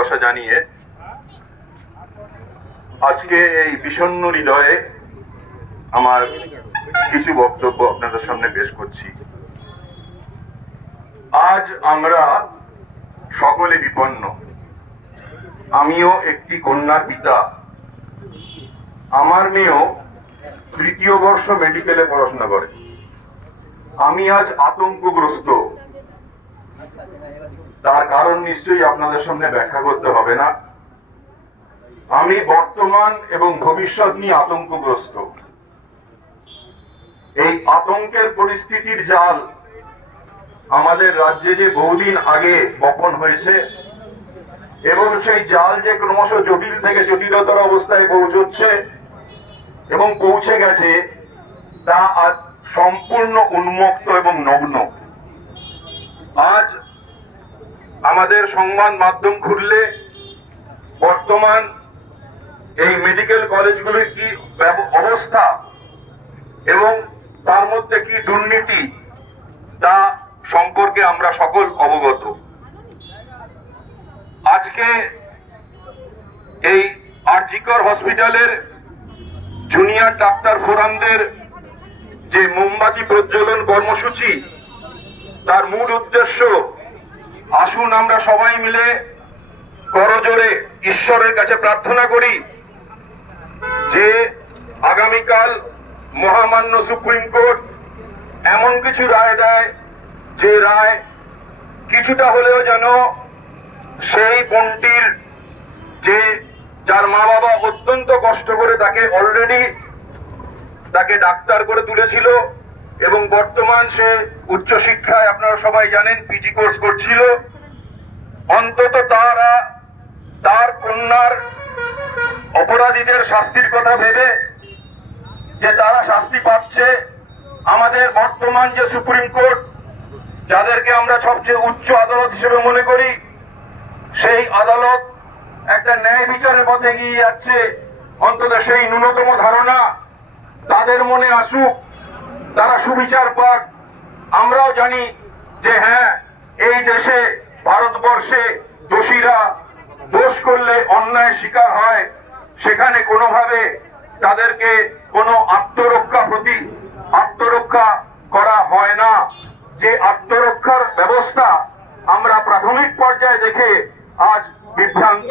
ভালোবাসা জানিয়ে আজকে এই বিষণ্ণ হৃদয়ে আমার কিছু বক্তব্য আপনাদের সামনে পেশ করছি। আজ আমরা সকলে বিপন্ন। আমিও একটি কন্যার পিতা। আমার মেয়েও তৃতীয় বর্ষ মেডিকেলে পড়াশোনা করে। আমি আজ আতঙ্কগ্রস্ত। তার কারণ নিশ্চয়ই আপনাদের সামনে ব্যাখ্যা করতে হবে না। আমি বর্তমান এবং ভবিষ্যৎ নিয়ে আতঙ্কগ্রস্ত। এই আতঙ্কের পরিস্থিতির জাল আমাদের রাজ্যে যে বহুদিন আগে বপন হয়েছে এবং সেই জাল যে ক্রমশ জটিল থেকে জটিলতর অবস্থায় পৌঁছচ্ছে এবং পৌঁছে গেছে, তা আজ সম্পূর্ণ উন্মুক্ত এবং নগ্ন। আজ আমাদের সংবাদ মাধ্যম খুললে বর্তমান এই মেডিকেল কলেজগুলির কি অবস্থা এবং তার মধ্যে কি দুর্নীতি, তা সম্পর্কে আমরা সকল অবগত। আজকে এই আরজিকর হসপিটালের জুনিয়র ডাক্তার ফোরামদের যে মোমবাতি প্রজ্বলন কর্মসূচি, তার মূল উদ্দেশ্য আসুন আমরা সবাই মিলে করজোড়ে ঈশ্বরের কাছে প্রার্থনা করি যে আগামীকাল মহামান্য সুপ্রিম কোর্ট এমন কিছু রায় দেয়, যে রায় কিছুটা হলেও যেন সেই বোনটির যার মা বাবা অত্যন্ত কষ্ট করে তাকে অলরেডি ডাক্তার করে তুলেছিল এবং বর্তমান সে উচ্চশিক্ষায়, আপনারা সবাই জানেন, পিজি কোর্স করছিল, অন্তত তার কন্যার অপরাধীদের শাস্তির কথা ভেবে যে তারা শাস্তি পাচ্ছে, আমাদের বর্তমান যে সুপ্রিম কোর্ট, যাদেরকে আমরা সবচেয়ে উচ্চ আদালত হিসেবে মনে করি, সেই আদালত একটা ন্যায় বিচারের পথে এগিয়ে যাচ্ছে। অন্তত সেই ন্যূনতম ধারণা তাদের মনে আসুক, তারা সুবিচার পাক। আমরাও জানি যে হ্যাঁ, এই দেশে ভারতবর্ষে দোষীরা দোষ করলে অন্যায় শিকার হয়, সেখানে কোনোভাবে তাদেরকে কোনো আত্মরক্ষা করা হয় না। যে আত্মরক্ষার ব্যবস্থা আমরা প্রাথমিক পর্যায়ে দেখে আজ বিভ্রান্ত।